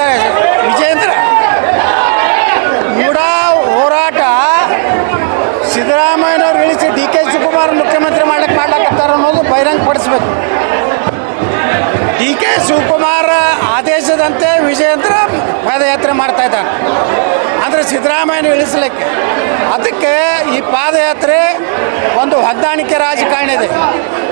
ಹೇಳ್ತಾರೆ. ವಿಜೇಂದ್ರ ಮೂಢ ಹೋರಾಟ ಸಿದ್ದರಾಮಯ್ಯನವ್ರು ಇಳಿಸಿ ಡಿ ಕೆ ಶಿವಕುಮಾರ್ ಮುಖ್ಯಮಂತ್ರಿ ಮಾಡಕ್ಕೆ ಮಾಡ್ಲಾಕತ್ತಾರ ಅನ್ನೋದು ಬಹಿರಂಗ ಪಡಿಸ್ಬೇಕು. ಡಿ ಕೆ ಶಿವಕುಮಾರ್ ಆದೇಶದಂತೆ ವಿಜಯೇಂದ್ರ ಪಾದಯಾತ್ರೆ ಮಾಡ್ತಾ ಇದ್ದಾರೆ ಅಂದರೆ ಸಿದ್ದರಾಮಯ್ಯನ ಇಳಿಸ್ಲಿಕ್ಕೆ ಅದಕ್ಕೆ ಈ ಪಾದಯಾತ್ರೆ ಒಂದು ಹೊಂದಾಣಿಕೆ ರಾಜಕಾರಣ ಇದೆ.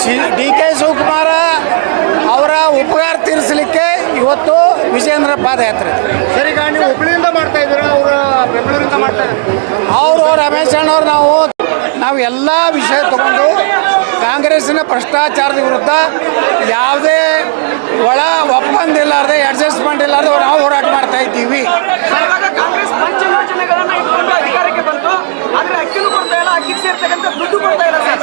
ಸಿ, ಡಿ ಕೆ ಶಿವಕುಮಾರ ವಿಜಯೇಂದ್ರ ಪಾದಯಾತ್ರೆ. ಇದೆ. ಸರ್ ಈಗ ನೀವು ಹುಬ್ಳಿಯಿಂದ ಮಾಡ್ತಾ ಇದ್ದೀರಾ? ಅವರು ಬೆಂಗಳೂರಿಂದ ಮಾಡ್ತಾ ಅವರು ರಮೇಶ್ ಅಣ್ಣವ್ರು ನಾವು ನಾವು ಎಲ್ಲ ವಿಷಯ ತಗೊಂಡು ಕಾಂಗ್ರೆಸ್ಸಿನ ಭ್ರಷ್ಟಾಚಾರದ ವಿರುದ್ಧ ಯಾವುದೇ ಒಳ ಒಪ್ಪಂದ ಇಲ್ಲಾರ್ದೆ ಅಡ್ಜಸ್ಟ್ಮೆಂಟ್ ಇಲ್ಲಾರ್ದೆ ನಾವು ಹೋರಾಟ ಮಾಡ್ತಾ ಇದ್ದೀವಿ. ಇವಾಗ ಕಾಂಗ್ರೆಸ್ ಪಂಚ ಯೋಜನೆಗಳನ್ನ ಇಟ್ಕೊಂಡು ಅಧಿಕಾರಕ್ಕೆ ಬಂತು. ಆದ್ರೆ ಅಕ್ಕಿನೂ ಕೊಡ್ತಾ ಇಲ್ಲ ಅಕ್ಕಿಗೆ ಸೇರ್ತಕ್ಕಂಥ ದುಡ್ಡು ಕೊಡ್ತಾ ಇಲ್ಲ ಸರ್.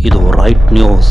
ಇದು ರೈಟ್ ನ್ಯೂಸ್